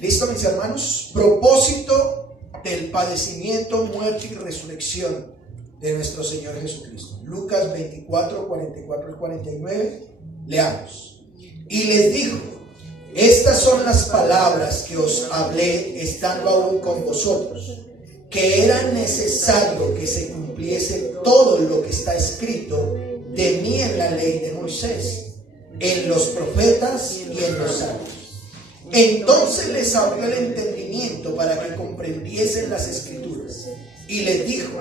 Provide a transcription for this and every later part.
¿Listo, mis hermanos? Propósito del padecimiento, muerte y resurrección de nuestro Señor Jesucristo. Lucas 24, 44 al 49. Leamos. Y les dijo: estas son las palabras que os hablé estando aún con vosotros, que era necesario que se cumpliese todo lo que está escrito de mí en la ley de Moisés, en los profetas y en los salmos. Entonces les abrió el entendimiento para que comprendiesen las escrituras, y les dijo: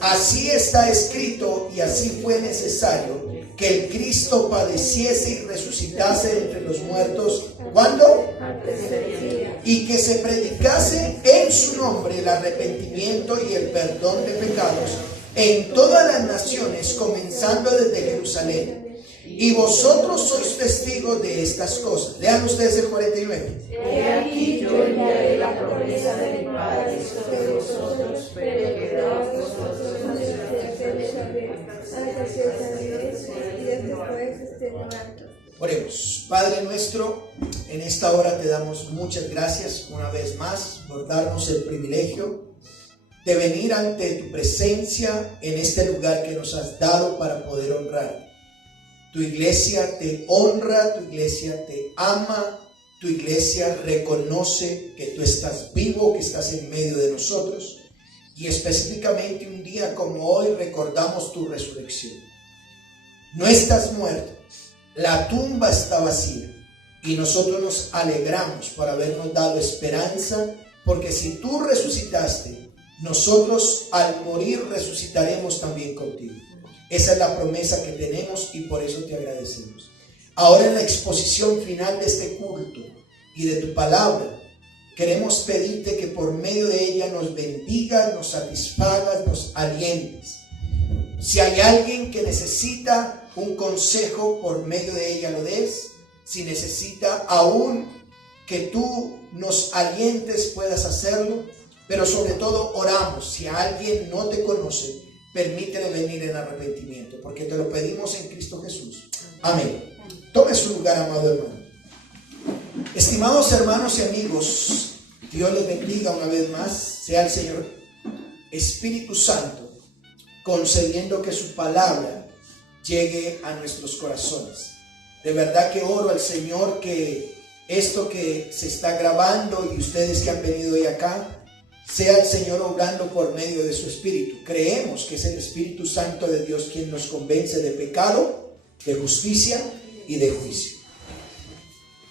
así está escrito y así fue necesario que el Cristo padeciese y resucitase entre los muertos. ¿Cuándo? Y que se predicase en su nombre el arrepentimiento y el perdón de pecados en todas las naciones, comenzando desde Jerusalén. Y vosotros sois testigos de estas cosas. Lean ustedes el 49. He aquí yo enviaré la promesa de mi Padre sobre vosotros, pero quedaos vosotros en Oremos. Padre nuestro, en esta hora te damos muchas gracias una vez más por darnos el privilegio de venir ante tu presencia en este lugar que nos has dado para poder honrar. Tu iglesia te honra, tu iglesia te ama, tu iglesia reconoce que tú estás vivo, que estás en medio de nosotros, y específicamente un día como hoy recordamos tu resurrección. No estás muerto, la tumba está vacía, y nosotros nos alegramos por habernos dado esperanza, porque si tú resucitaste, nosotros al morir resucitaremos también contigo. Esa es la promesa que tenemos y por eso te agradecemos. Ahora, en la exposición final de este culto y de tu palabra, queremos pedirte que por medio de ella nos bendigas, nos satisfagas, nos alientes. Si hay alguien que necesita un consejo, por medio de ella lo des. Si necesita aún que tú nos alientes, puedas hacerlo. Pero sobre todo oramos. Si alguien no te conoce, permítele venir en arrepentimiento, porque te lo pedimos en Cristo Jesús. Amén. Tome su lugar, amado hermano. Estimados hermanos y amigos, Dios les bendiga una vez más. Sea el Señor Espíritu Santo concediendo que su palabra llegue a nuestros corazones. De verdad que oro al Señor que esto que se está grabando y ustedes que han venido hoy acá, sea el Señor obrando por medio de su Espíritu. Creemos que es el Espíritu Santo de Dios quien nos convence de pecado, de justicia y de juicio.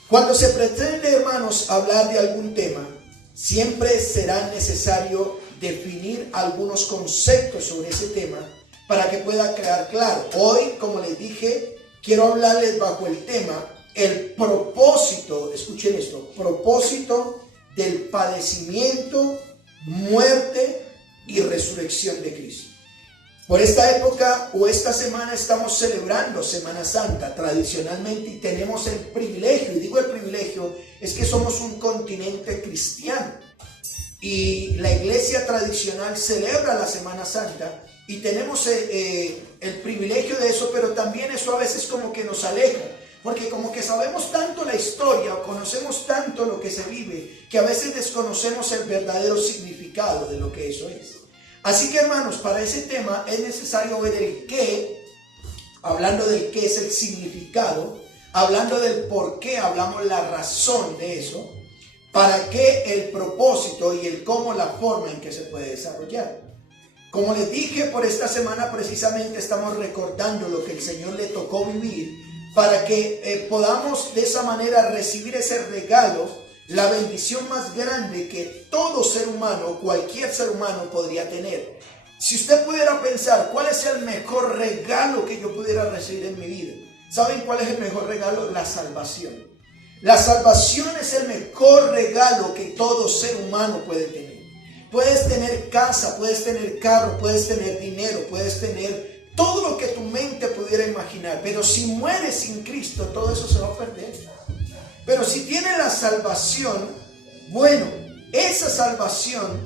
Cuando se pretende, hermanos, hablar de algún tema, siempre será necesario definir algunos conceptos sobre ese tema para que pueda quedar claro. Hoy, como les dije, quiero hablarles bajo el tema el propósito, escuchen esto, propósito del padecimiento, muerte y resurrección de Cristo. Por esta época o esta semana estamos celebrando Semana Santa tradicionalmente y tenemos el privilegio, y digo el privilegio, es que somos un continente cristiano y la iglesia tradicional celebra la Semana Santa y tenemos el privilegio de eso, pero también eso a veces como que nos aleja. Porque como que sabemos tanto la historia o conocemos tanto lo que se vive, que a veces desconocemos el verdadero significado de lo que eso es. Así que, hermanos, para ese tema es necesario ver el qué, hablando del qué es el significado, hablando del por qué, hablamos la razón de eso, para qué el propósito y el cómo, la forma en que se puede desarrollar. Como les dije, por esta semana precisamente estamos recordando lo que el Señor le tocó vivir, para que podamos de esa manera recibir ese regalo, la bendición más grande que todo ser humano, cualquier ser humano podría tener. Si usted pudiera pensar, ¿cuál es el mejor regalo que yo pudiera recibir en mi vida? ¿Saben cuál es el mejor regalo? La salvación. La salvación es el mejor regalo que todo ser humano puede tener. Puedes tener casa, puedes tener carro, puedes tener dinero, puedes tener todo lo que tu mente pudiera imaginar, pero si mueres sin Cristo, todo eso se va a perder. Pero si tienes la salvación, bueno, esa salvación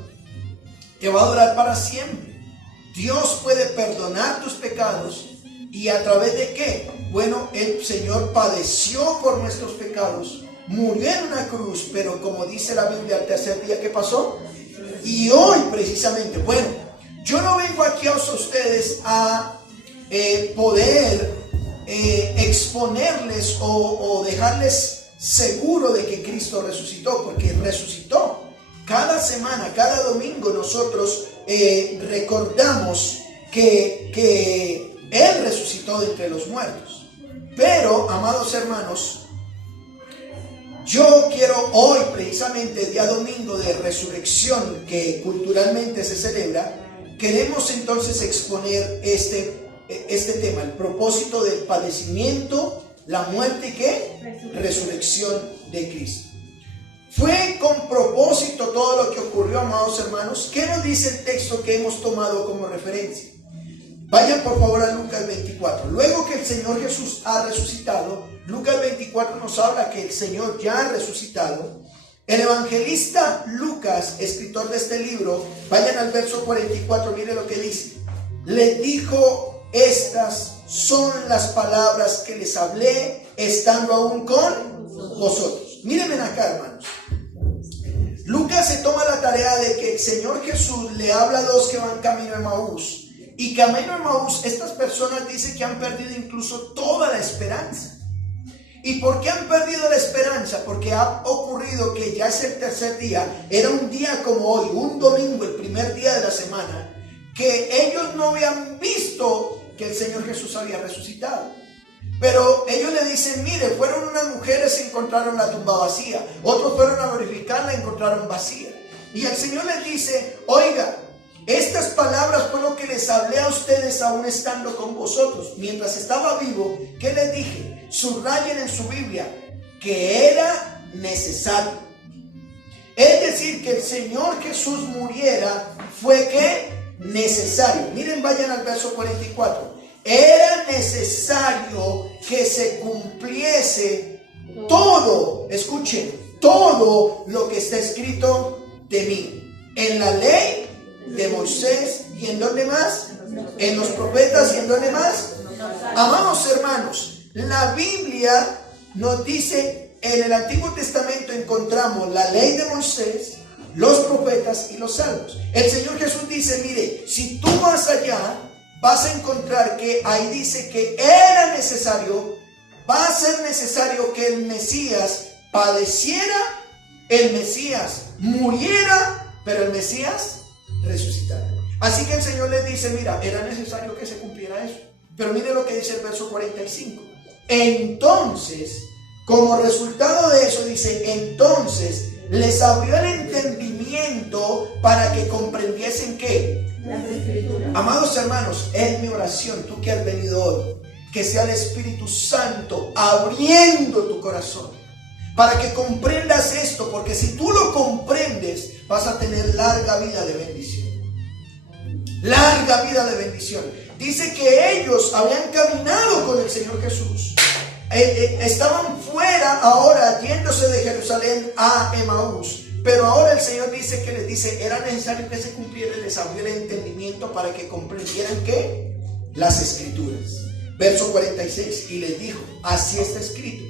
te va a durar para siempre. Dios puede perdonar tus pecados, ¿Y a través de qué? Bueno, el Señor padeció por nuestros pecados, murió en una cruz, pero como dice la Biblia, al tercer día, ¿qué pasó? Y hoy precisamente, bueno, yo no vengo aquí a ustedes a poder exponerles o dejarles seguro de que Cristo resucitó, porque resucitó. Cada semana, cada domingo nosotros recordamos que Él resucitó de entre los muertos. Pero, amados hermanos, yo quiero hoy, precisamente día domingo de resurrección que culturalmente se celebra, queremos entonces exponer este tema, el propósito del padecimiento, la muerte y ¿qué? Resurrección de Cristo. Fue con propósito todo lo que ocurrió, amados hermanos. ¿Qué nos dice el texto que hemos tomado como referencia? Vayan por favor a Lucas 24. Luego que el Señor Jesús ha resucitado, Lucas 24 nos habla que el Señor ya ha resucitado. El evangelista Lucas, escritor de este libro, vayan al verso 44, mire lo que dice. Les dijo: estas son las palabras que les hablé estando aún con vosotros. Mírenme acá, hermanos. Lucas se toma la tarea de que el Señor Jesús le habla a dos que van camino a Emaús. Y camino a Emaús, estas personas dicen que han perdido incluso toda la esperanza. ¿Y por qué han perdido la esperanza? Porque ha ocurrido que ya es el tercer día, era un día como hoy, un domingo, el primer día de la semana, que ellos no habían visto que el Señor Jesús había resucitado. Pero ellos le dicen: mire, fueron unas mujeres y encontraron la tumba vacía, otros fueron a verificarla y encontraron vacía. Y el Señor les dice: oiga, estas palabras fue lo que les hablé a ustedes aún estando con vosotros. Mientras estaba vivo, ¿qué les dije? Subrayen en su Biblia que era necesario. Es decir, que el Señor Jesús muriera fue que necesario. Miren, vayan al verso 44. Era necesario que se cumpliese todo, escuchen, todo lo que está escrito de mí en la ley de Moisés y en dónde más, en los profetas y en dónde más. Amados hermanos, la Biblia nos dice, en el Antiguo Testamento encontramos la ley de Moisés, los profetas y los salmos. El Señor Jesús dice: mire, si tú vas allá, vas a encontrar que ahí dice que era necesario, va a ser necesario que el Mesías padeciera, el Mesías muriera, pero el Mesías resucitara. Así que el Señor les dice: mira, era necesario que se cumpliera eso. Pero mire lo que dice el verso 45. Entonces, como resultado de eso, dice: entonces les abrió el entendimiento para que comprendiesen ¿qué? Las Escrituras. Amados hermanos, es mi oración, tú que has venido hoy, que sea el Espíritu Santo abriendo tu corazón para que comprendas esto, porque si tú lo comprendes, vas a tener larga vida de bendición. Larga vida de bendición. Dice que ellos habían caminado con el Señor Jesús. Estaban fuera ahora, yéndose de Jerusalén a Emaús. Pero ahora el Señor dice que les dice: era necesario que se cumpliera, les abrió el entendimiento para que comprendieran ¿qué? Las Escrituras. Verso 46, y les dijo: así está escrito.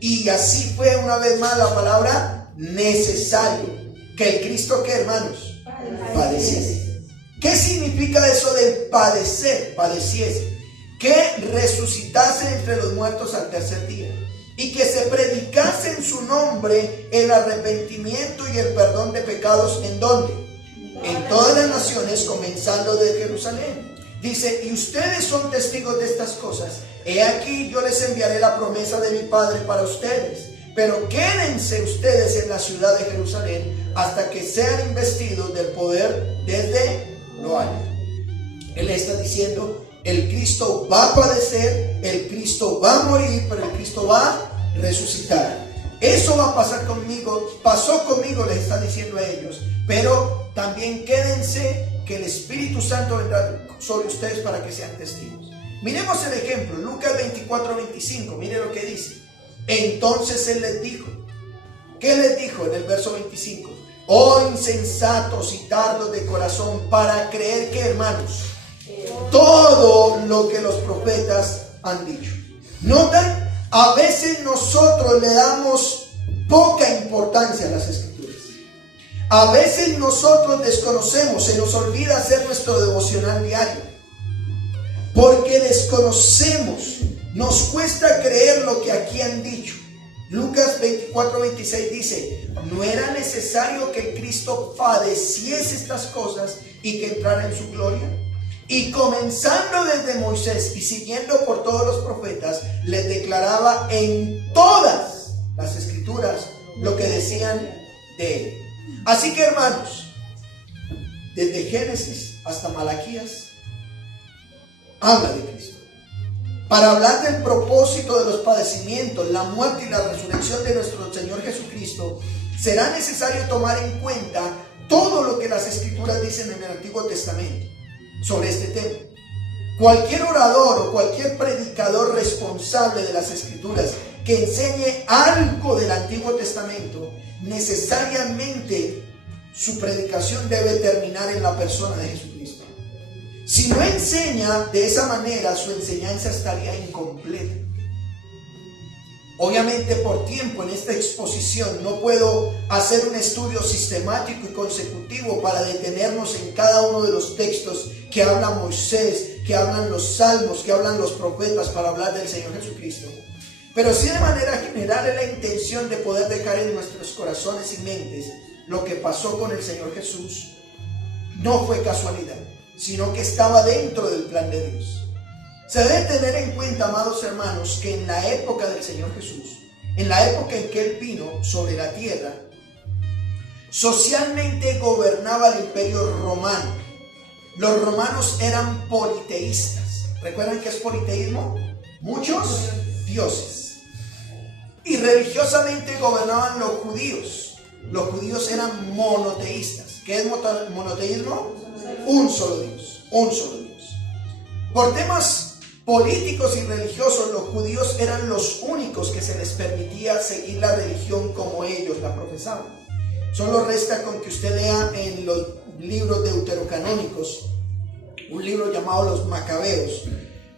Y así fue una vez más la palabra necesario, que el Cristo, ¿qué, hermanos? Padeciese. ¿Qué significa eso de padecer? Padeciese. Que resucitase entre los muertos al tercer día, y que se predicase en su nombre el arrepentimiento y el perdón de pecados. ¿En dónde? En todas las naciones, comenzando de Jerusalén. Dice: y ustedes son testigos de estas cosas. He aquí, yo les enviaré la promesa de mi Padre para ustedes, pero quédense ustedes en la ciudad de Jerusalén hasta que sean investidos del poder desde lo alto. Él está diciendo: el Cristo va a padecer, el Cristo va a morir, pero el Cristo va a resucitar. Eso va a pasar conmigo, pasó conmigo, les está diciendo a ellos. Pero también quédense, que el Espíritu Santo vendrá sobre ustedes para que sean testigos. Miremos el ejemplo, Lucas 24-25, mire lo que dice. Entonces Él les dijo, ¿qué les dijo en el verso 25? Oh insensatos y tardos de corazón para creer que, hermanos, todo lo que los profetas han dicho. ¿Notan? A veces nosotros le damos poca importancia a las escrituras. A veces nosotros desconocemos, se nos olvida hacer nuestro devocional diario. Porque desconocemos, nos cuesta creer lo que aquí han dicho. Lucas 24:26 dice: no era necesario que Cristo padeciese estas cosas y que entrara en su gloria. Y comenzando desde Moisés y siguiendo por todos los profetas, les declaraba en todas las escrituras lo que decían de él. Así que, hermanos, desde Génesis hasta Malaquías habla de Cristo. Para hablar del propósito de los padecimientos, la muerte y la resurrección de nuestro Señor Jesucristo, será necesario tomar en cuenta todo lo que las escrituras dicen en el Antiguo Testamento sobre este tema. Cualquier orador o cualquier predicador responsable de las escrituras que enseñe algo del Antiguo Testamento, necesariamente su predicación debe terminar en la persona de Jesucristo. Si no enseña de esa manera, su enseñanza estaría incompleta. Obviamente, por tiempo en esta exposición no puedo hacer un estudio sistemático y consecutivo para detenernos en cada uno de los textos que habla Moisés, que hablan los salmos, que hablan los profetas, para hablar del Señor Jesucristo. Pero sí, de manera general, es la intención de poder dejar en nuestros corazones y mentes lo que pasó con el Señor Jesús. No fue casualidad, sino que estaba dentro del plan de Dios. Se debe tener en cuenta, amados hermanos, que en la época del Señor Jesús, en la época en que Él vino sobre la tierra, socialmente gobernaba el imperio romano. Los romanos eran politeístas. ¿Recuerdan qué es politeísmo? Muchos dioses. Y religiosamente gobernaban los judíos. Los judíos eran monoteístas. ¿Qué es monoteísmo? Un solo Dios, un solo Dios. Por temas políticos y religiosos, los judíos eran los únicos que se les permitía seguir la religión como ellos la profesaban. Solo resta con que usted lea en los libros deuterocanónicos un libro llamado Los Macabeos.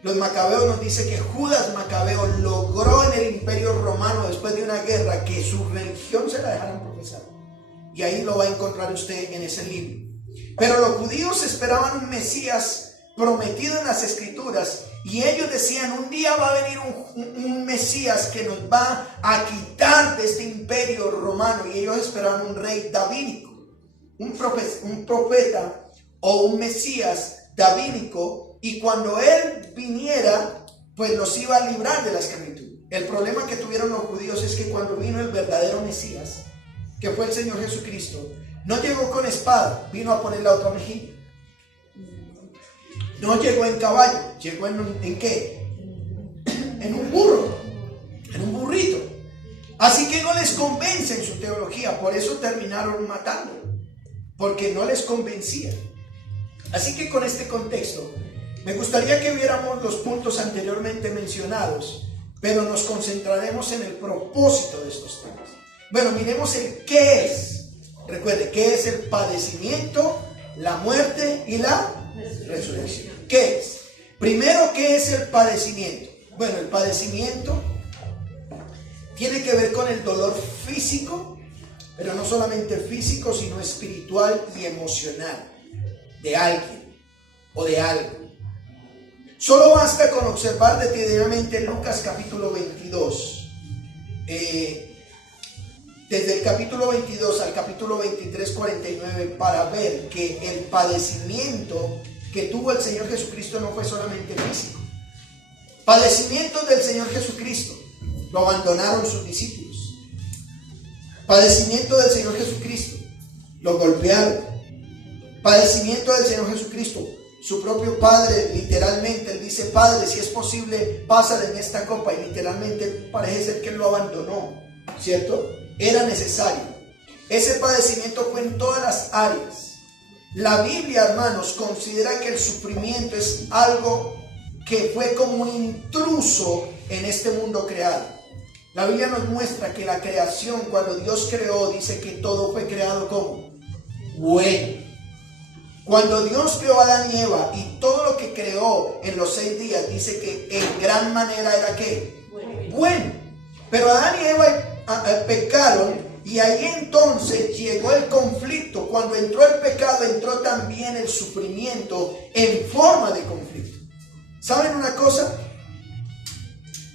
Los Macabeos nos dice que Judas Macabeo logró en el imperio romano, después de una guerra, que su religión se la dejaran profesar. Y ahí lo va a encontrar usted en ese libro. Pero los judíos esperaban un Mesías prometido en las Escrituras, y ellos decían: un día va a venir un Mesías que nos va a quitar de este imperio romano. Y ellos esperaban un rey davídico, un profeta o un Mesías davídico, y cuando él viniera, pues los iba a librar de la esclavitud. El problema que tuvieron los judíos es que cuando vino el verdadero Mesías, que fue el Señor Jesucristo, no llegó con espada, vino a poner la otra mejilla. No llegó en caballo, llegó ¿en qué? En un burro, en un burrito. Así que no les convence en su teología, por eso terminaron matándolo, porque no les convencía. Así que con este contexto, me gustaría que viéramos los puntos anteriormente mencionados, pero nos concentraremos en el propósito de estos temas. Bueno, miremos el qué es. Recuerde, ¿qué es el padecimiento, la muerte y la resurrección? ¿Qué es? Primero, ¿qué es el padecimiento? Bueno, el padecimiento tiene que ver con el dolor físico, pero no solamente físico, sino espiritual y emocional de alguien o de algo. Solo basta con observar detenidamente Lucas capítulo 22. Desde el capítulo 22 al capítulo 23, 49, para ver que el padecimiento que tuvo el Señor Jesucristo no fue solamente físico. Padecimientos del Señor Jesucristo: lo abandonaron sus discípulos. Padecimiento del Señor Jesucristo: lo golpearon. Padecimiento del Señor Jesucristo: su propio Padre, literalmente, Él dice: Padre, si es posible, pásale en esta copa. Y literalmente parece ser que Él lo abandonó, ¿cierto? Era necesario. Ese padecimiento fue en todas las áreas. La Biblia, hermanos, considera que el sufrimiento es algo que fue como un intruso en este mundo creado. La Biblia nos muestra que la creación, cuando Dios creó, dice que todo fue creado como bueno. Cuando Dios creó a Adán y Eva y todo lo que creó en los 6 días, dice que en gran manera era ¿qué? Bueno. Pero Adán y Eva pecaron y ahí entonces llegó el conflicto. Cuando entró el pecado, entró también el sufrimiento en forma de conflicto. ¿Saben una cosa?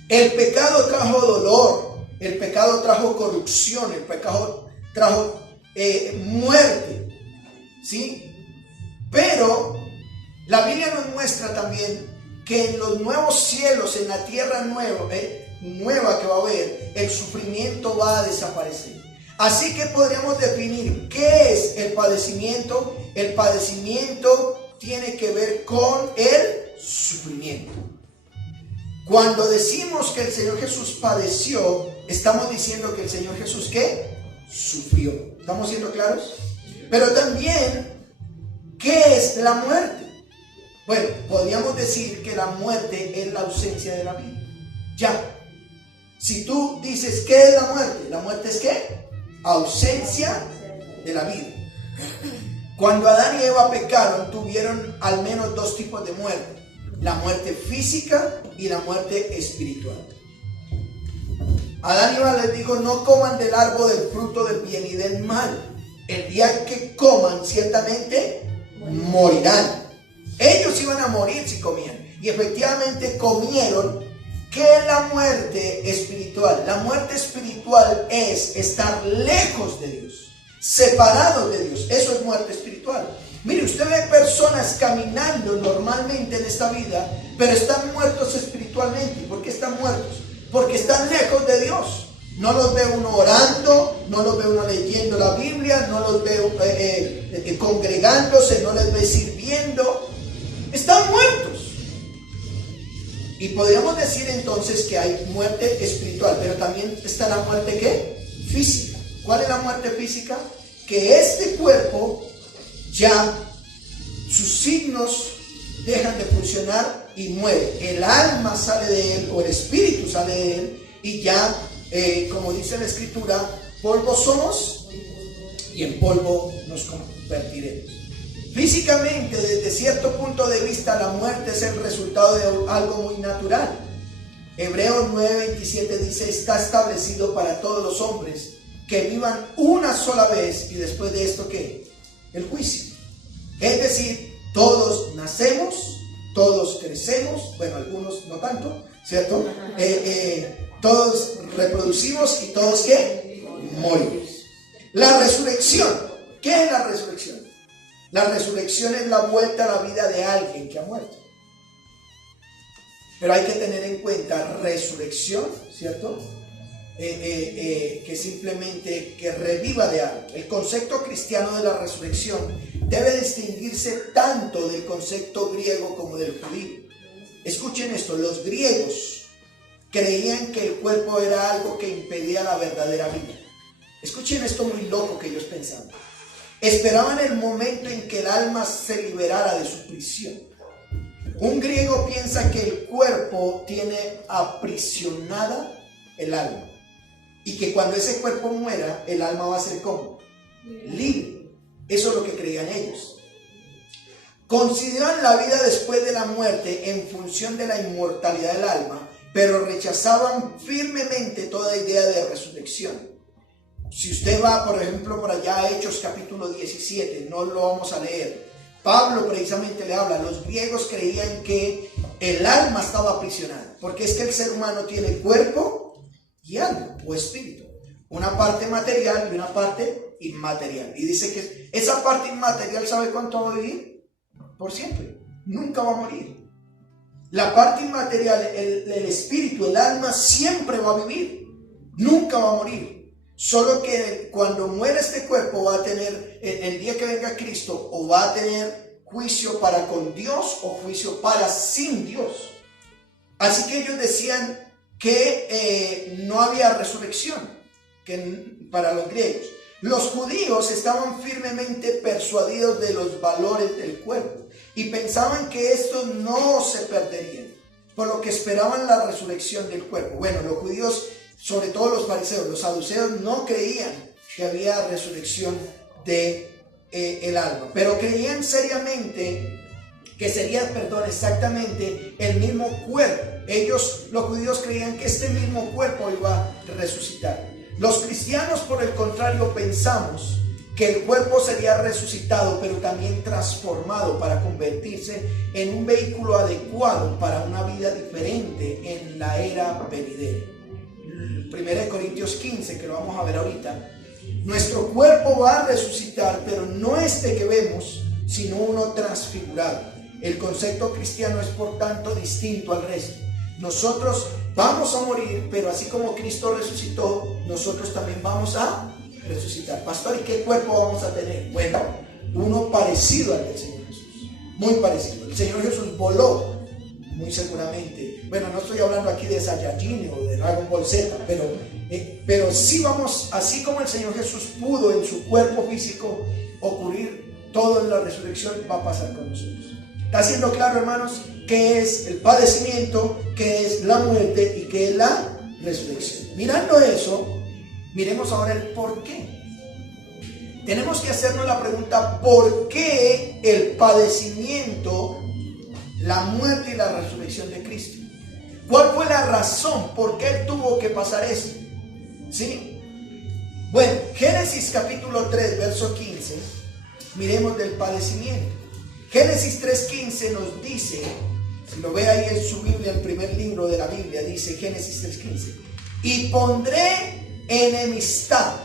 El pecado trajo dolor, el pecado trajo corrupción, el pecado trajo muerte, ¿sí? Pero la Biblia nos muestra también que en los nuevos cielos, en la tierra nueva que va a haber, el sufrimiento va a desaparecer. Así que podríamos definir qué es el padecimiento. El padecimiento tiene que ver con el sufrimiento. Cuando decimos que el Señor Jesús padeció, estamos diciendo que el Señor Jesús ¿qué? Sufrió. ¿Estamos siendo claros? Pero también, ¿qué es la muerte? Bueno, podríamos decir que la muerte es la ausencia de la vida. Ya. Si tú dices, ¿qué es la muerte? La muerte es ¿qué? Ausencia de la vida. Cuando Adán y Eva pecaron, tuvieron al menos 2 tipos de muerte: la muerte física y la muerte espiritual. Adán y Eva les dijo: no coman del árbol del fruto del bien y del mal. El día que coman, ciertamente morirán. Ellos iban a morir si comían. Y efectivamente comieron. ¿Qué es la muerte espiritual? La muerte espiritual es estar lejos de Dios, separados de Dios. Eso es muerte espiritual. Mire, usted ve personas caminando normalmente en esta vida, pero están muertos espiritualmente. ¿Por qué están muertos? Porque están lejos de Dios. No los ve uno orando, no los ve uno leyendo la Biblia, no los ve congregándose, no les ve sirviendo. Están muertos. Y podríamos decir entonces que hay muerte espiritual, pero también está la muerte ¿qué? Física. ¿Cuál es la muerte física? Que este cuerpo ya sus signos dejan de funcionar y muere. El alma sale de él, o el espíritu sale de él, y ya, como dice la Escritura, polvo somos y en polvo nos convertiremos. Físicamente, desde cierto punto de vista, la muerte es el resultado de algo muy natural. Hebreos 9:27 dice: está establecido para todos los hombres que vivan una sola vez, y después de esto ¿qué? El juicio. Es decir, todos nacemos, todos crecemos, bueno, algunos no tanto, ¿cierto? Todos reproducimos y todos ¿qué? Morimos. La resurrección. ¿Qué es la resurrección? La resurrección es la vuelta a la vida de alguien que ha muerto. Pero hay que tener en cuenta resurrección, ¿cierto? Que simplemente que reviva de algo. El concepto cristiano de la resurrección debe distinguirse tanto del concepto griego como del judío. Escuchen esto: los griegos creían que el cuerpo era algo que impedía la verdadera vida. Escuchen esto muy loco que ellos pensaban. Esperaban el momento en que el alma se liberara de su prisión. Un griego piensa que el cuerpo tiene aprisionada el alma, y que cuando ese cuerpo muera, el alma va a ser ¿cómo? Libre. Eso es lo que creían ellos. Consideraban la vida después de la muerte en función de la inmortalidad del alma, pero rechazaban firmemente toda idea de resurrección. Si usted va, por ejemplo, por allá a Hechos capítulo 17, no lo vamos a leer. Pablo precisamente le habla. Los griegos creían que el alma estaba aprisionada, porque es que el ser humano tiene cuerpo y alma, o espíritu. Una parte material y una parte inmaterial. Y dice que esa parte inmaterial, ¿sabe cuánto va a vivir? Por siempre. Nunca va a morir. La parte inmaterial, el espíritu, el alma, siempre va a vivir. Nunca va a morir. Solo que cuando muera este cuerpo va a tener, el día que venga Cristo, o va a tener juicio para con Dios o juicio para sin Dios. Así que ellos decían que no había resurrección para los griegos. Los judíos estaban firmemente persuadidos de los valores del cuerpo y pensaban que estos no se perderían, por lo que esperaban la resurrección del cuerpo. Bueno, los judíos, sobre todo los fariseos, los saduceos, no creían que había resurrección de el alma. Pero creían seriamente que sería, exactamente el mismo cuerpo. Los judíos creían que este mismo cuerpo iba a resucitar. Los cristianos, por el contrario, pensamos que el cuerpo sería resucitado, pero también transformado para convertirse en un vehículo adecuado para una vida diferente en la era venidera. 1 Corintios 15, que lo vamos a ver ahorita. Nuestro cuerpo va a resucitar, pero no este que vemos, sino uno transfigurado. El concepto cristiano es, por tanto, distinto al resto. Nosotros vamos a morir, pero así como Cristo resucitó, nosotros también vamos a resucitar. Pastor, ¿y qué cuerpo vamos a tener? Bueno, uno parecido al del Señor Jesús, muy parecido. El Señor Jesús voló, muy seguramente. Bueno, no estoy hablando aquí de Saiyajin o de Dragon Ball Z, pero sí vamos, así como el Señor Jesús pudo en su cuerpo físico ocurrir todo en la resurrección, va a pasar con nosotros. ¿Está siendo claro, hermanos, qué es el padecimiento, qué es la muerte y qué es la resurrección? Mirando eso, miremos ahora el por qué. Tenemos que hacernos la pregunta: ¿por qué el padecimiento, la muerte y la resurrección de Cristo? ¿Cuál fue la razón por qué Él tuvo que pasar esto? ¿Sí? Bueno, Génesis capítulo 3, verso 15, miremos del padecimiento. Génesis 3:15 nos dice, si lo ve ahí en su Biblia, el primer libro de la Biblia, dice Génesis 3:15: y pondré enemistad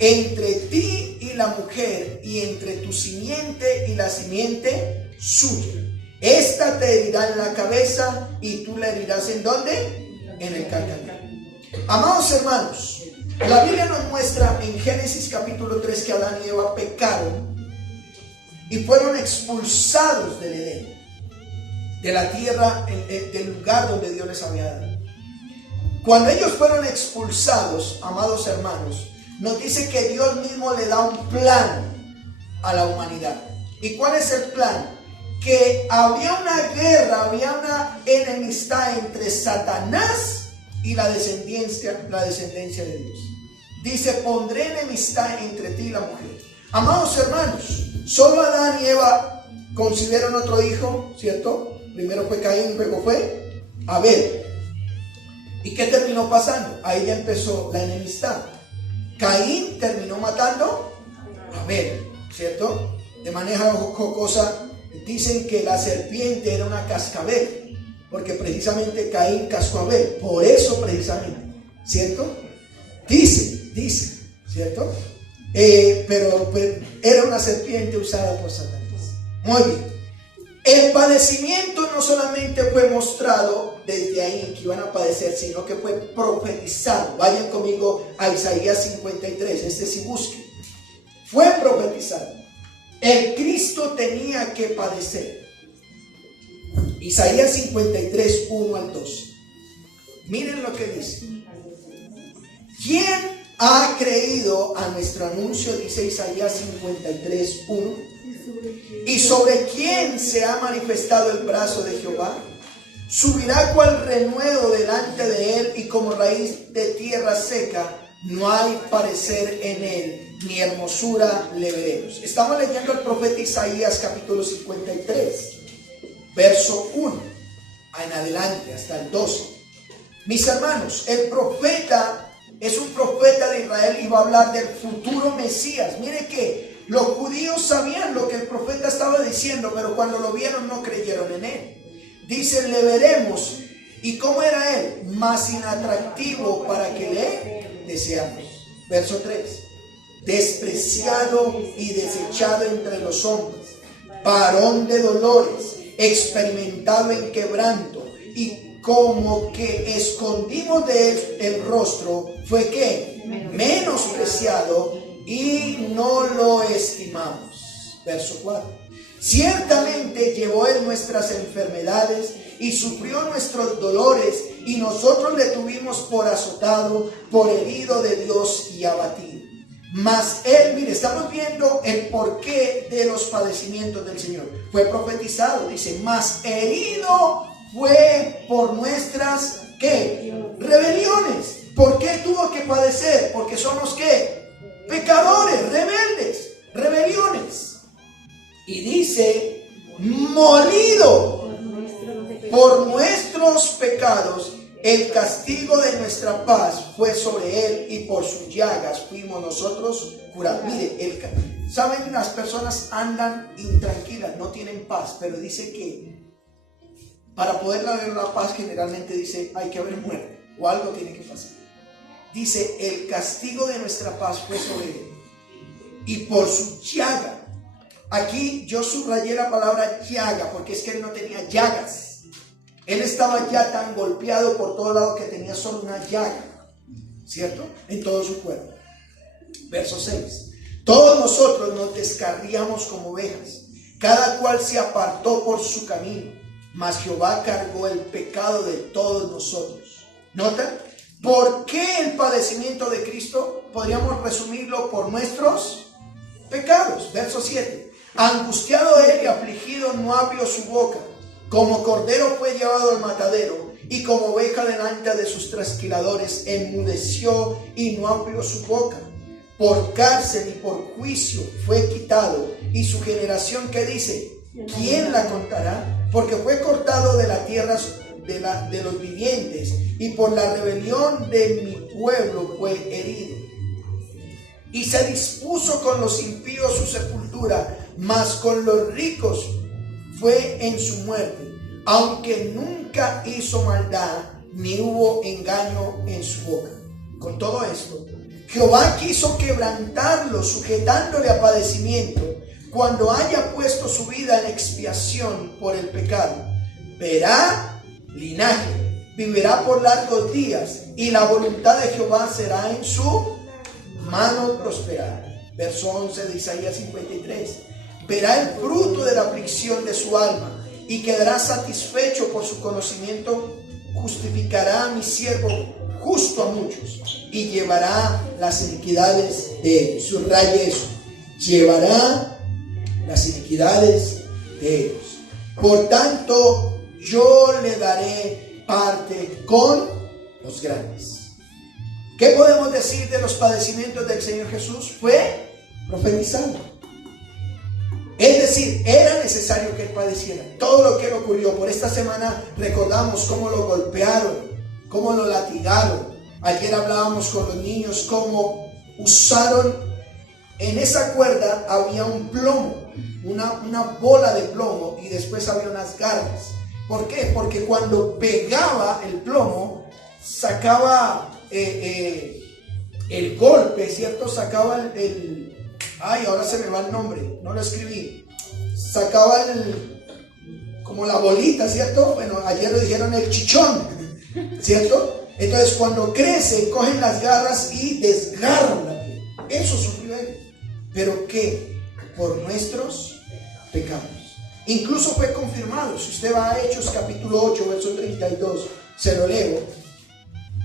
entre ti y la mujer, y entre tu simiente y la simiente suya. Esta te herirá en la cabeza y tú la herirás ¿en dónde? En el calcañar. Amados hermanos, la Biblia nos muestra en Génesis capítulo 3 que Adán y Eva pecaron y fueron expulsados del Edén, de la tierra, del lugar donde Dios les había dado. Cuando ellos fueron expulsados, amados hermanos, nos dice que Dios mismo le da un plan a la humanidad. ¿Y cuál es el plan? Que había una guerra, había una enemistad entre Satanás y la descendencia de Dios. Dice: pondré enemistad entre ti y la mujer. Amados hermanos, solo Adán y Eva concibieron otro hijo, ¿cierto? Primero fue Caín, luego fue Abel. ¿Y qué terminó pasando? Ahí ya empezó la enemistad. Caín terminó matando a Abel, ¿cierto? De manera jocosa dicen que la serpiente era una cascabel, porque precisamente Caín cascó a Abel. Por eso precisamente, ¿cierto? Dice, ¿cierto? Pero era una serpiente usada por Satanás. Muy bien. El padecimiento no solamente fue mostrado desde ahí que iban a padecer, sino que fue profetizado. Vayan conmigo a Isaías 53, sí busquen. Fue profetizado. El Cristo tenía que padecer. Isaías 53, 1 al 2. Miren lo que dice. ¿Quién ha creído a nuestro anuncio? Dice Isaías 53, 1. ¿Y sobre quién se ha manifestado el brazo de Jehová? Subirá cual renuevo delante de él, y como raíz de tierra seca, no hay parecer en él, ni hermosura le veremos. Estamos leyendo el profeta Isaías capítulo 53, verso 1 en adelante hasta el 12. Mis hermanos, el profeta es un profeta de Israel y va a hablar del futuro Mesías. Mire que los judíos sabían lo que el profeta estaba diciendo, pero cuando lo vieron no creyeron en él. Dice: le veremos. ¿Y cómo era él? Más inatractivo para que le deseamos. Verso 3. Despreciado y desechado entre los hombres, varón de dolores, experimentado en quebranto, y como que escondimos de él el rostro, fue que menospreciado y no lo estimamos. Verso 4. Ciertamente llevó él nuestras enfermedades y sufrió nuestros dolores, y nosotros le tuvimos por azotado, por herido de Dios y abatido. Mas él, mire, estamos viendo el porqué de los padecimientos del Señor. Fue profetizado, dice: mas herido fue por nuestras, ¿qué? Rebeliones. ¿Por qué tuvo que padecer? Porque somos, ¿qué? Pecadores, rebeldes. rebeliones. Y dice, molido por nuestros pecados, el castigo de nuestra paz fue sobre él y por sus llagas fuimos nosotros curados. Mire, saben, las personas andan intranquilas, no tienen paz, pero dice que para poder dar la paz generalmente dice hay que haber muerte o algo tiene que pasar. Dice, el castigo de nuestra paz fue sobre él y por su llaga. Aquí yo subrayé la palabra llaga porque es que él no tenía llagas. Él estaba ya tan golpeado por todos lados que tenía solo una llaga, ¿cierto? En todo su cuerpo. Verso 6. Todos nosotros nos descarriamos como ovejas, cada cual se apartó por su camino, mas Jehová cargó el pecado de todos nosotros. ¿Notan? ¿Por qué el padecimiento de Cristo? Podríamos resumirlo por nuestros pecados. Verso 7. Angustiado él y afligido no abrió su boca. Como cordero fue llevado al matadero, y como oveja delante de sus trasquiladores, enmudeció y no abrió su boca. Por cárcel y por juicio fue quitado, y su generación, ¿qué dice? ¿Quién la contará? Porque fue cortado de la tierra de los vivientes, y por la rebelión de mi pueblo fue herido. Y se dispuso con los impíos su sepultura, mas con los ricos fue en su muerte, aunque nunca hizo maldad, ni hubo engaño en su boca. Con todo esto, Jehová quiso quebrantarlo, sujetándole a padecimiento, cuando haya puesto su vida en expiación por el pecado. Verá linaje, vivirá por largos días, y la voluntad de Jehová será en su mano prosperada. Verso 11 de Isaías 53. Verá el fruto de la aflicción de su alma y quedará satisfecho por su conocimiento. Justificará a mi siervo justo a muchos y llevará las iniquidades de ellos. Subraye eso. Llevará las iniquidades de ellos. Por tanto, yo le daré parte con los grandes. ¿Qué podemos decir de los padecimientos del Señor Jesús? Fue profetizado. Es decir, era necesario que él padeciera. Todo lo que le ocurrió por esta semana, recordamos cómo lo golpearon, cómo lo latigaron. Ayer hablábamos con los niños cómo usaron, en esa cuerda había un plomo, una bola de plomo, y después había unas garras. ¿Por qué? Porque cuando pegaba el plomo, sacaba el golpe, ¿cierto? Sacaba ay, ahora se me va el nombre, no lo escribí. Sacaba como la bolita, ¿cierto? Bueno, ayer lo dijeron el chichón, ¿cierto? Entonces cuando crece, cogen las garras y desgarran la piel. Eso sufrió él. ¿Pero qué? Por nuestros pecados. Incluso fue confirmado. Si usted va a Hechos capítulo 8, verso 32, se lo leo.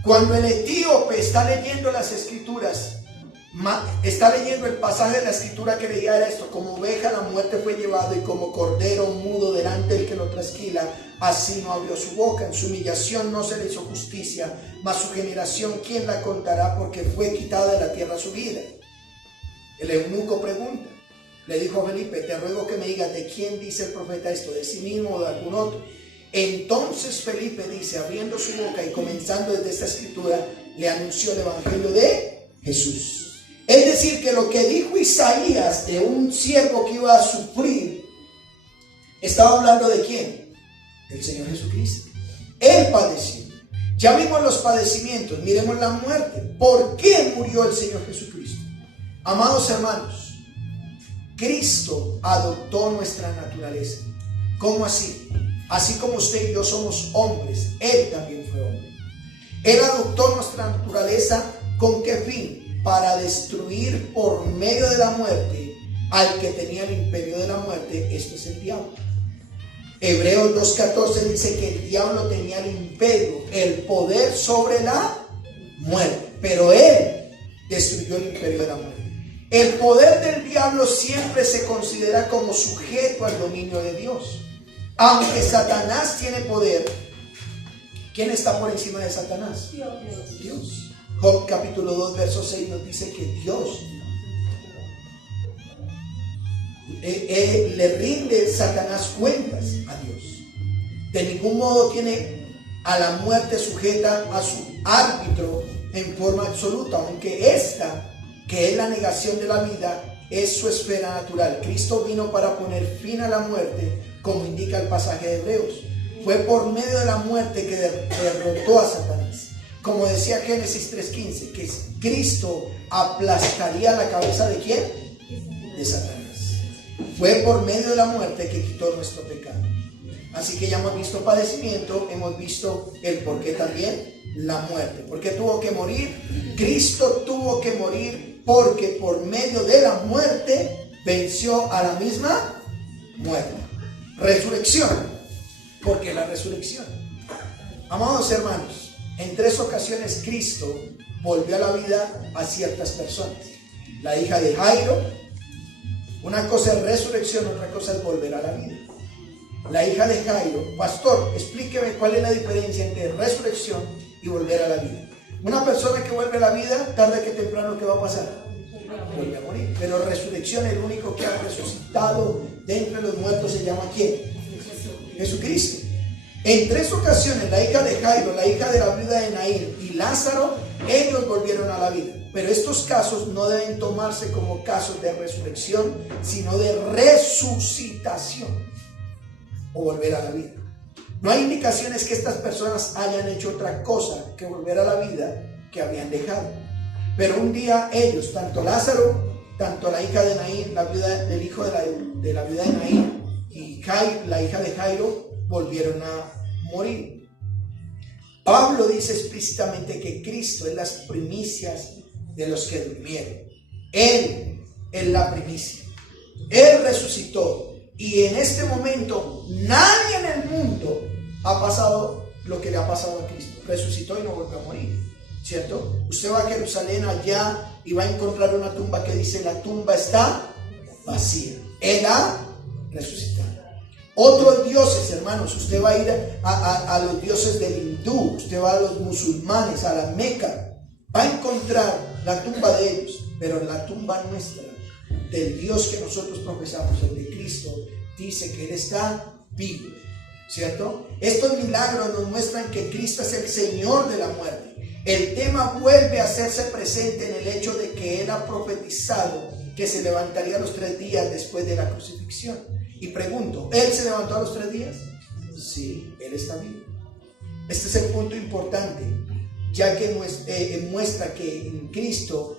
Cuando el etíope está leyendo las escrituras, está leyendo el pasaje de la escritura que leía, era esto: como oveja la muerte fue llevado, y como cordero mudo delante del que lo trasquila, así no abrió su boca. En su humillación no se le hizo justicia, mas su generación, ¿quién la contará? Porque fue quitada de la tierra su vida. El eunuco pregunta, le dijo a Felipe: te ruego que me digas, ¿de quién dice el profeta esto? ¿De sí mismo o de algún otro? Entonces Felipe dice, abriendo su boca y comenzando desde esta escritura, le anunció el evangelio de Jesús. Es decir, que lo que dijo Isaías de un siervo que iba a sufrir, estaba hablando ¿de quién? Del Señor Jesucristo. Él padeció. Ya vimos los padecimientos, miremos la muerte. ¿Por qué murió el Señor Jesucristo? Amados hermanos, Cristo adoptó nuestra naturaleza. ¿Cómo así? Así como usted y yo somos hombres, Él también fue hombre. Él adoptó nuestra naturaleza, ¿con qué fin? Para destruir por medio de la muerte al que tenía el imperio de la muerte. Esto es el diablo. Hebreos 2:14 dice que el diablo tenía el imperio, el poder sobre la muerte, pero él destruyó el imperio de la muerte. El poder del diablo siempre se considera como sujeto al dominio de Dios. Aunque Satanás tiene poder, ¿quién está por encima de Satanás? Dios. Job capítulo 2 verso 6 nos dice que Dios. le rinde Satanás cuentas a Dios. De ningún modo tiene a la muerte sujeta a su árbitro en forma absoluta, aunque esta, que es la negación de la vida, es su esfera natural. Cristo vino para poner fin a la muerte, como indica el pasaje de Hebreos. Fue por medio de la muerte que derrotó a Satanás. Como decía Génesis 3:15, que Cristo aplastaría la cabeza de ¿quién? De Satanás. Fue por medio de la muerte que quitó nuestro pecado. Así que ya hemos visto padecimiento, hemos visto el por qué también la muerte. ¿Por qué tuvo que morir? Cristo tuvo que morir porque por medio de la muerte venció a la misma muerte. Resurrección. ¿Por qué la resurrección? Amados hermanos, en 3 ocasiones Cristo volvió a la vida a ciertas personas. La hija de Jairo, una cosa es resurrección, otra cosa es volver a la vida. La hija de Jairo, pastor, explíqueme cuál es la diferencia entre resurrección y volver a la vida. Una persona que vuelve a la vida, tarde que temprano, ¿qué va a pasar? Vuelve a morir. Pero resurrección, el único que ha resucitado de entre los muertos se llama ¿quién? Jesucristo. En 3 ocasiones, la hija de Jairo, la hija de la viuda de Naín y Lázaro, ellos volvieron a la vida. Pero estos casos no deben tomarse como casos de resurrección, sino de resucitación o volver a la vida. No hay indicaciones que estas personas hayan hecho otra cosa que volver a la vida que habían dejado. Pero un día ellos, tanto Lázaro, tanto la hija de Naín, la viuda del hijo de la viuda de Naín y la hija de Jairo, volvieron a morir. Pablo dice explícitamente que Cristo es las primicias de los que durmieron. Él es la primicia. Él resucitó. Y en este momento nadie en el mundo ha pasado lo que le ha pasado a Cristo. Resucitó y no volvió a morir, ¿cierto? Usted va a Jerusalén allá y va a encontrar una tumba que dice: la tumba está vacía. Él ha resucitado. Otros dioses, hermanos, usted va a ir a los dioses del hindú, usted va a los musulmanes, a la Meca, va a encontrar la tumba de ellos, pero la tumba nuestra, del Dios que nosotros profesamos, el de Cristo, dice que Él está vivo, ¿cierto? Estos milagros nos muestran que Cristo es el Señor de la muerte. El tema vuelve a hacerse presente en el hecho de que Él ha profetizado que se levantaría los 3 días después de la crucifixión. Y pregunto, ¿Él se levantó a los 3 días? Sí, Él está vivo. Este es el punto importante, ya que muestra que en Cristo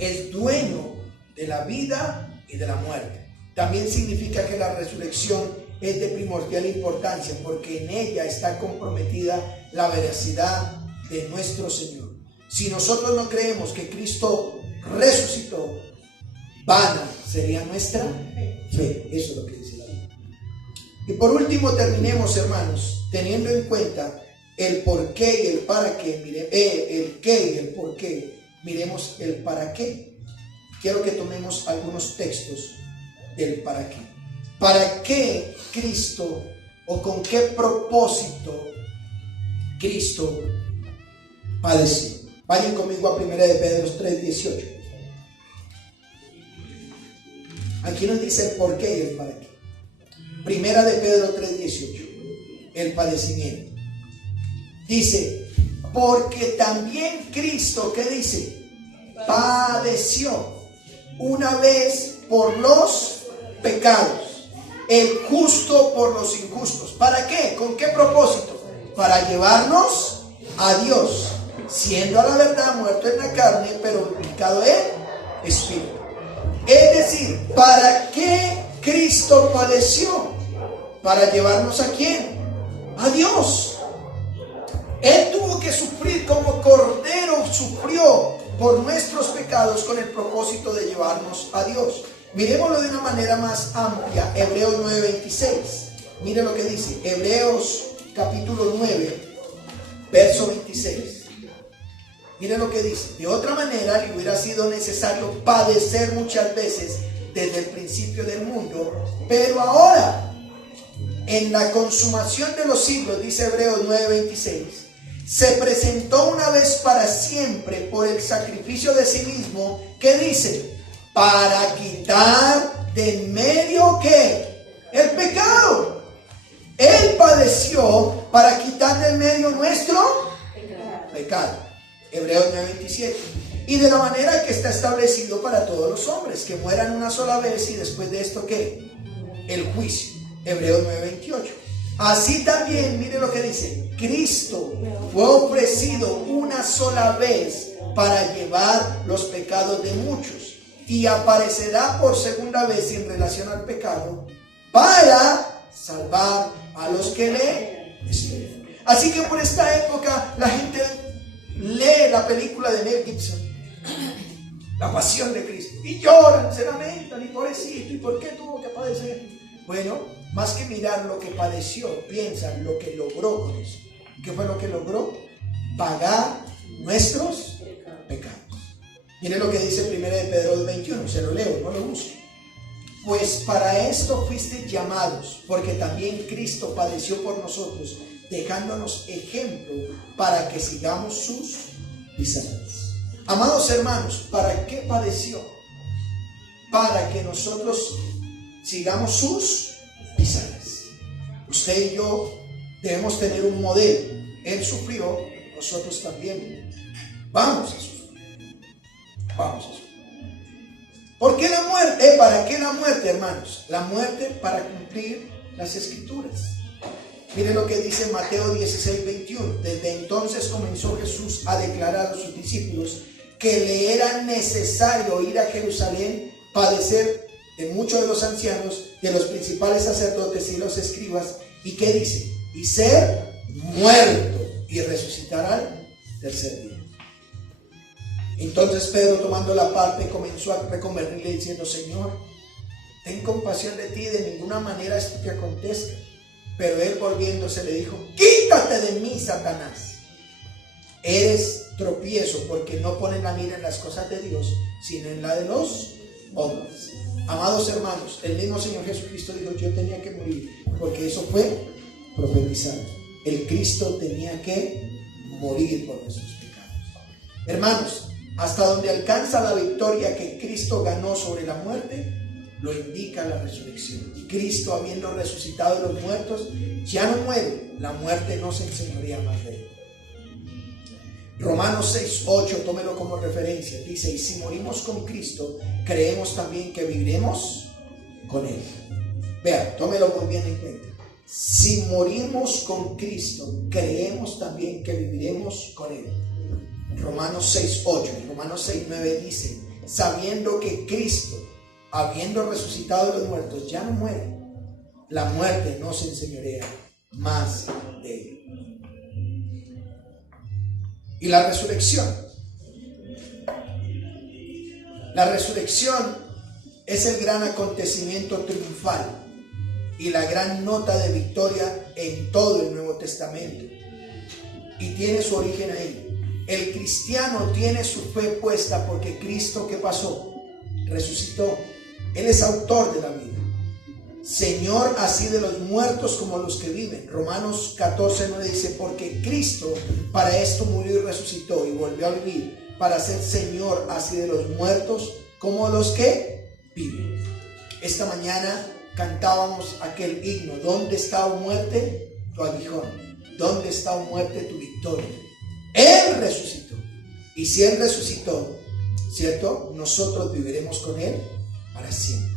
es dueño de la vida y de la muerte. También significa que la resurrección es de primordial importancia, porque en ella está comprometida la veracidad de nuestro Señor. Si nosotros no creemos que Cristo resucitó, vana sería nuestra fe. Eso es lo que dice la Biblia. Y por último terminemos, hermanos, teniendo en cuenta el por qué y el para qué. El qué y el por qué. Miremos el para qué. Quiero que tomemos algunos textos del para qué. ¿Para qué Cristo o con qué propósito Cristo padeció? Vayan conmigo a 1 de Pedro 3:18. Aquí nos dice el por qué y el para qué. 1 de Pedro 3:18. El padecimiento. Dice, porque también Cristo, ¿qué dice? Padeció una vez por los pecados, el justo por los injustos. ¿Para qué? ¿Con qué propósito? Para llevarnos a Dios, siendo a la verdad muerto en la carne, pero vivificado en espíritu. Es decir, ¿para qué Cristo padeció? ¿Para llevarnos a quién? A Dios. Él tuvo que sufrir como cordero, sufrió por nuestros pecados con el propósito de llevarnos a Dios. Miremoslo de una manera más amplia. Hebreos 9:26. Mire lo que dice. Hebreos capítulo 9, verso 26. Mire lo que dice. De otra manera le hubiera sido necesario padecer muchas veces desde el principio del mundo, pero ahora, en la consumación de los siglos, dice Hebreos 9:26, se presentó una vez para siempre por el sacrificio de sí mismo, que dice, para quitar de en medio ¿qué? El pecado. Él padeció para quitar de en medio nuestro pecado. Hebreos 9:27. Y de la manera que está establecido para todos los hombres, que mueran una sola vez y después de esto ¿qué? El juicio. Hebreos 9:28. Así también, mire lo que dice, Cristo fue ofrecido una sola vez para llevar los pecados de muchos y aparecerá por segunda vez en relación al pecado para salvar a los que le esperan. Así que por esta época la gente lee la película de Mel Gibson, La Pasión de Cristo, y lloran, se lamentan, y pobrecito, ¿y por qué tuvo que padecer? Bueno, más que mirar lo que padeció, piensan lo que logró con eso. ¿Qué fue lo que logró? Pagar nuestros pecados. Miren lo que dice 1 de Pedro 21, se lo leo, no lo busque. Pues para esto fuisteis llamados, porque también Cristo padeció por nosotros, dejándonos ejemplo para que sigamos sus pisadas. Amados hermanos, ¿para qué padeció? Para que nosotros sigamos sus pisadas. Usted y yo debemos tener un modelo. Él sufrió, nosotros también vamos a sufrir. Vamos a sufrir. ¿Por qué la muerte? ¿Para qué la muerte, hermanos? La muerte para cumplir las escrituras. Miren lo que dice Mateo 16:21. Desde entonces comenzó Jesús a declarar a sus discípulos que le era necesario ir a Jerusalén, padecer de muchos de los ancianos, de los principales sacerdotes y los escribas. ¿Y qué dice? Y ser muerto y resucitar al tercer día. Entonces Pedro, tomando la parte, comenzó a reconvenirle diciendo: Señor, ten compasión de ti, de ninguna manera esto te acontezca. Pero él, volviéndose, le dijo: quítate de mí, Satanás. Eres tropiezo, porque no pones la mira en las cosas de Dios, sino en la de los hombres. Amados hermanos, el mismo Señor Jesucristo dijo: yo tenía que morir, porque eso fue profetizado. El Cristo tenía que morir por nuestros pecados. Hermanos, hasta donde alcanza la victoria que Cristo ganó sobre la muerte, lo indica la resurrección. Cristo, habiendo resucitado de los muertos, ya no muere. La muerte no se enseñorea más de él. Romanos 6:8, tómelo como referencia. Dice: y si morimos con Cristo, creemos también que viviremos con él. Vean, tómelo muy bien en cuenta. Si morimos con Cristo, creemos también que viviremos con él. Romanos 6:8. Romanos 6:9 dice: sabiendo que Cristo, habiendo resucitado de los muertos, ya no muere, la muerte no se enseñorea más de él. Y la resurrección. La resurrección es el gran acontecimiento triunfal y la gran nota de victoria en todo el Nuevo Testamento. Y tiene su origen ahí. El cristiano tiene su fe puesta porque Cristo, ¿qué pasó? Resucitó. Él es autor de la vida. Señor así de los muertos como los que viven. Romanos 14:9 dice: porque Cristo para esto murió y resucitó y volvió a vivir, para ser Señor así de los muertos como los que viven. Esta mañana cantábamos aquel himno: ¿dónde está, oh muerte, tu aguijón? ¿Dónde está, oh muerte, tu victoria? Él resucitó. Y si Él resucitó, ¿cierto? Nosotros viviremos con Él para siempre.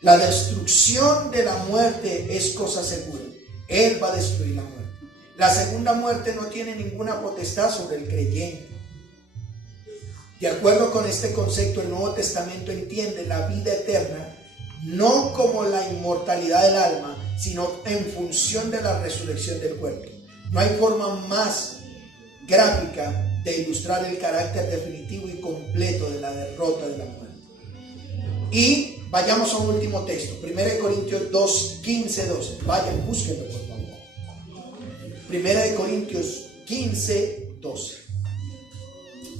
La destrucción de la muerte es cosa segura. Él va a destruir la muerte. La segunda muerte no tiene ninguna potestad sobre el creyente. De acuerdo con este concepto, el Nuevo Testamento entiende la vida eterna no como la inmortalidad del alma, sino en función de la resurrección del cuerpo. No hay forma más gráfica de ilustrar el carácter definitivo y completo de la derrota de la muerte. Y vayamos a un último texto, 1 Corintios 2, 15, 12. Vayan, búsquenlo por favor. 1 Corintios 15, 12.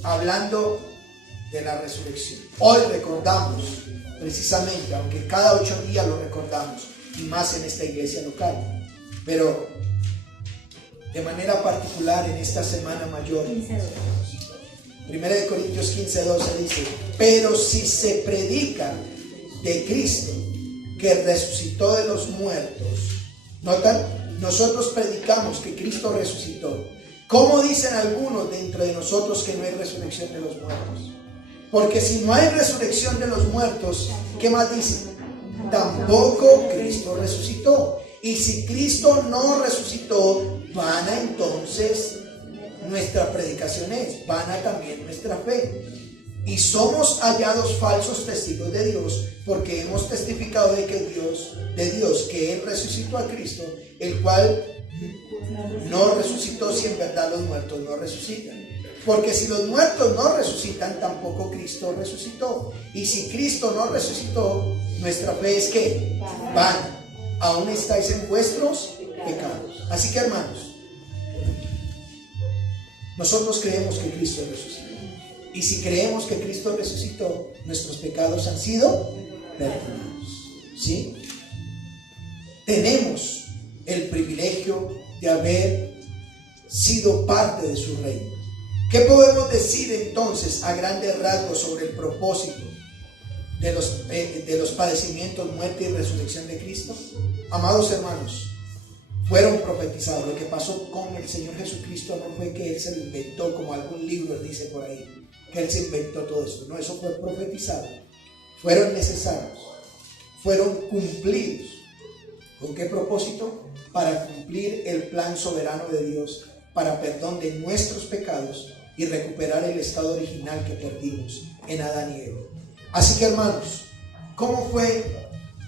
Hablando de la resurrección. Hoy recordamos precisamente, aunque cada 8 días lo recordamos, y más en esta iglesia local, pero de manera particular en esta semana mayor. 1 Corintios 15, 12 dice: pero si se predica de Cristo que resucitó de los muertos. ¿Notan? Nosotros predicamos que Cristo resucitó. ¿Cómo dicen algunos dentro de nosotros que no hay resurrección de los muertos? Porque si no hay resurrección de los muertos, ¿qué más dicen? Tampoco Cristo resucitó. Y si Cristo no resucitó, vana entonces nuestra predicación es, vana también nuestra fe. Y somos hallados falsos testigos de Dios, porque hemos testificado de Dios que Él resucitó a Cristo, el cual no resucitó si en verdad los muertos no resucitan. Porque si los muertos no resucitan, tampoco Cristo resucitó. Y si Cristo no resucitó, nuestra fe es que vana. Aún estáis en vuestros pecados. Así que, hermanos, nosotros creemos que Cristo resucitó. Y si creemos que Cristo resucitó, nuestros pecados han sido perdonados. ¿Sí? Tenemos el privilegio de haber sido parte de su reino. ¿Qué podemos decir entonces a grandes rasgos sobre el propósito de los padecimientos, muerte y resurrección de Cristo? Amados hermanos, fueron profetizados. Lo que pasó con el Señor Jesucristo no fue que Él se lo inventó, como algún libro dice por ahí, que Él se inventó todo esto. No, eso fue profetizado. Fueron necesarios, fueron cumplidos. ¿Con qué propósito? Para cumplir el plan soberano de Dios, para perdón de nuestros pecados y recuperar el estado original que perdimos en Adán y Eva. Así que, hermanos, ¿cómo fue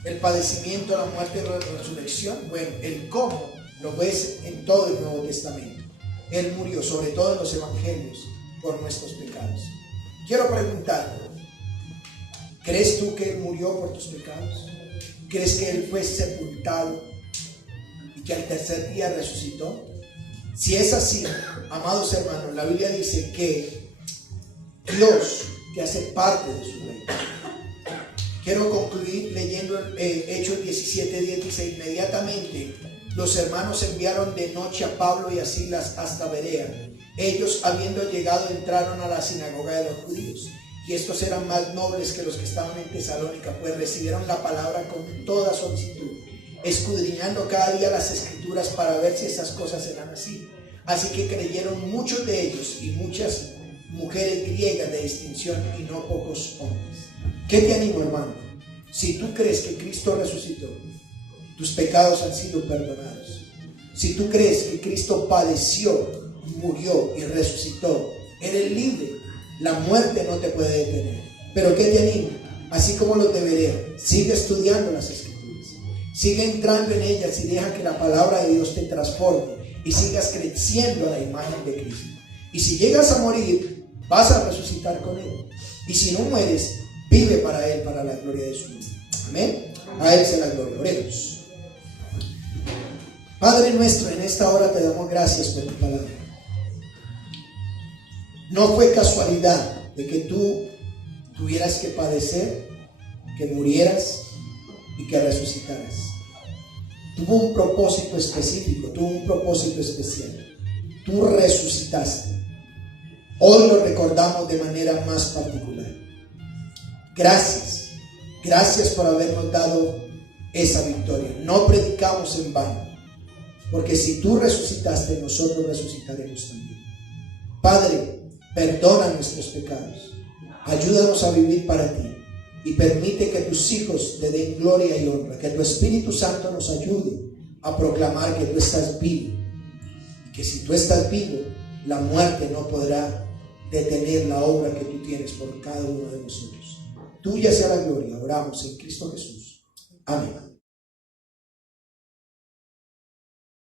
el padecimiento, la muerte y la resurrección? Bueno, el cómo lo ves en todo el Nuevo Testamento. Él murió, sobre todo en los evangelios, por nuestros pecados. Quiero preguntar, ¿crees tú que Él murió por tus pecados? ¿Crees que Él fue sepultado y que al tercer día resucitó? Si es así, amados hermanos, la Biblia dice que Dios te hace parte de su reino. Quiero concluir leyendo Hechos 17:10. Dice: inmediatamente los hermanos enviaron de noche a Pablo y a Silas hasta Berea. Ellos, habiendo llegado, entraron a la sinagoga de los judíos, y estos eran más nobles que los que estaban en Tesalónica, pues recibieron la palabra con toda solicitud, escudriñando cada día las escrituras para ver si esas cosas eran así. Así que creyeron muchos de ellos y muchas mujeres griegas de distinción, y no pocos hombres. ¿Qué te animo, hermano? Si tú crees que Cristo resucitó, tus pecados han sido perdonados. Si tú crees que Cristo padeció, murió y resucitó, eres libre. La muerte no te puede detener. Pero ¿qué te animo? Así como los de Berea, sigue estudiando las escrituras, sigue entrando en ellas y deja que la palabra de Dios te transforme y sigas creciendo a la imagen de Cristo. Y si llegas a morir, vas a resucitar con Él. Y si no mueres, vive para Él, para la gloria de su nombre. Amén. A Él sea la gloria. Oremos. Padre nuestro, en esta hora te damos gracias por tu palabra. No fue casualidad de que tú tuvieras que padecer, que murieras y que resucitaras. Tuvo un propósito específico, tuvo un propósito especial. Tú resucitaste. Hoy lo recordamos de manera más particular. Gracias, gracias por habernos dado esa victoria. No predicamos en vano, porque si tú resucitaste, nosotros resucitaremos también. Padre, perdona nuestros pecados, ayúdanos a vivir para ti y permite que tus hijos te den gloria y honra, que tu Espíritu Santo nos ayude a proclamar que tú estás vivo, y que si tú estás vivo, la muerte no podrá detener la obra que tú tienes por cada uno de nosotros. Tuya sea la gloria. Oramos en Cristo Jesús. Amén.